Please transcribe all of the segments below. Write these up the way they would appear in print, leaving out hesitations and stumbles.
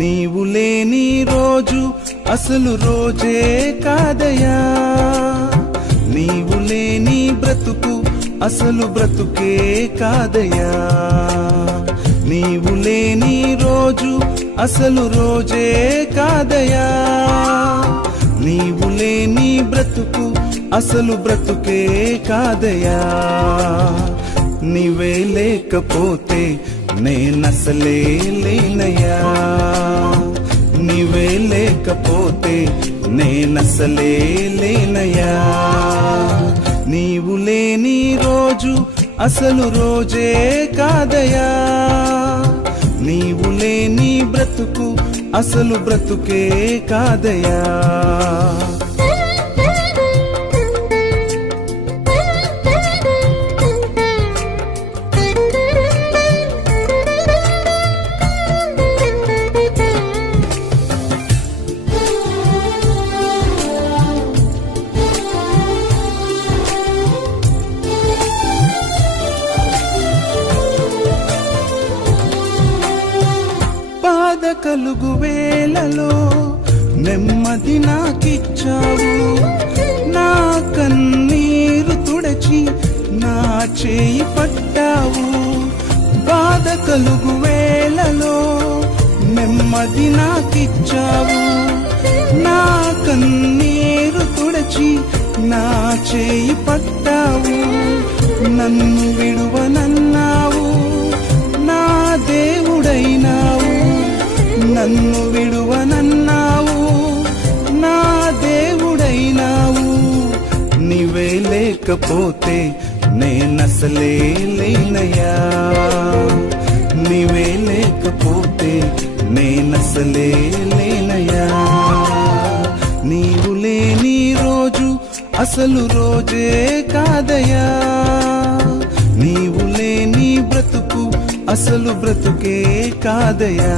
నీవు లేని రోజు అసలు రోజే కాదయా, నీవు లేని బ్రతుకు అసలు బ్రతుకే కాదయా. నీవు లేని రోజు అసలు రోజే కాదయా, నీవు లేని బ్రతుకు అసలు బ్రతుకే కాదయా. నీవే లేకపోతే నేనసలే లేనయ్యా, నీవే లేకపోతే నేనసలే లేనయ్యా. నీవు లేని రోజు అసలు రోజే కాదయా, నీవు లేని బ్రతుకు అసలు బ్రతుకే కాదయా. బాధ కలుగు వేళలో నెమ్మది నాకిచ్చావు, నా కన్నీరు తుడచి నా చేయి పట్టావు. బాధ కలుగు వేళలో నెమ్మది నాకిచ్చావు, నా కన్నీరు తుడచి నా చేయి పట్టావు. నన్ను విడువనన్నావు, నా దేవుడైనావు. నన్ను విడువనన్నావు, నా దేవుడైనావు. నీవే లేకపోతే నేనసలే లేనయ్యా, నీవే లేకపోతే నేనసలే లేనయ్యా. నీవు లేని రోజు అసలు రోజే కాదయా, నీవు లేని బ్రతుకు అసలు బ్రతుకే కాదయా.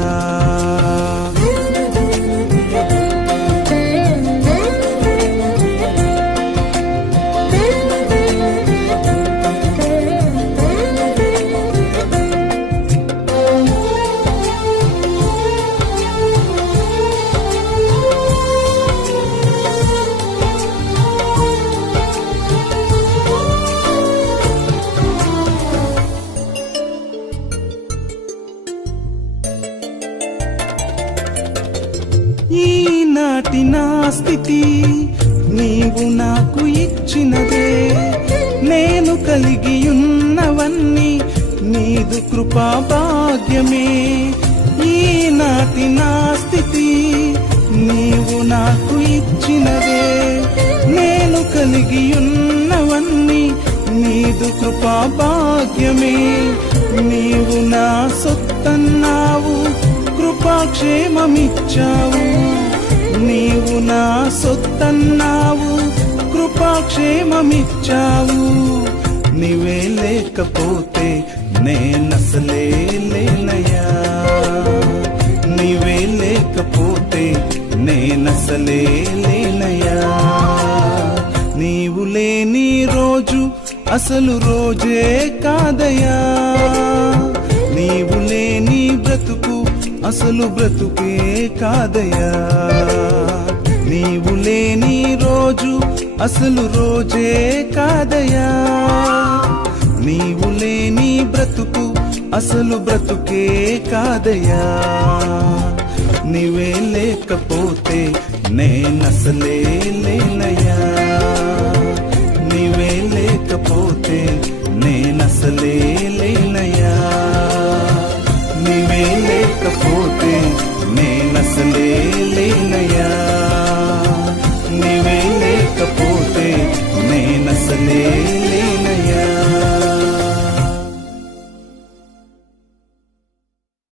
ఈనాటి నా స్థితి నీవు నాకు ఇచ్చినదే, నేను కలిగి ఉన్నవన్నీ నీదు కృపా భాగ్యమే. ఈనాటి నా స్థితి నీవు నాకు ఇచ్చినదే, నేను కలిగి ఉన్నవన్నీ నీదు కృపా భాగ్యమే. నీవు నా సొత్తన్నావు, కృపాక్షేమమిచ్చావు. నీవు నా సొత్తన్నావు, కృపాక్షేమమిచ్చావు. నీవే లేకపోతే నేనసలే లేనయ్యా, నీవే లేకపోతే నేనసలే లేనయ్యా. నీవు లేని రోజు అసలు రోజే కాదయా, నీవు లేని బ్రతుకు అసలు బ్రతుకే కాదయా. నీవు లేని రోజు అసలు రోజే కాదయా, నీవు లేని బ్రతుకు అసలు బ్రతుకే కాదయా. నీవే లేకపోతే నేనసలే లేనయ్యా, నీవే లేకపోతే నేనసలే లేనయ్యా. నీవే లేకపోతే నేనసలే లేనయ్యా, నీవే లేకపోతే నేనసలే నసలే లేనయ్యా.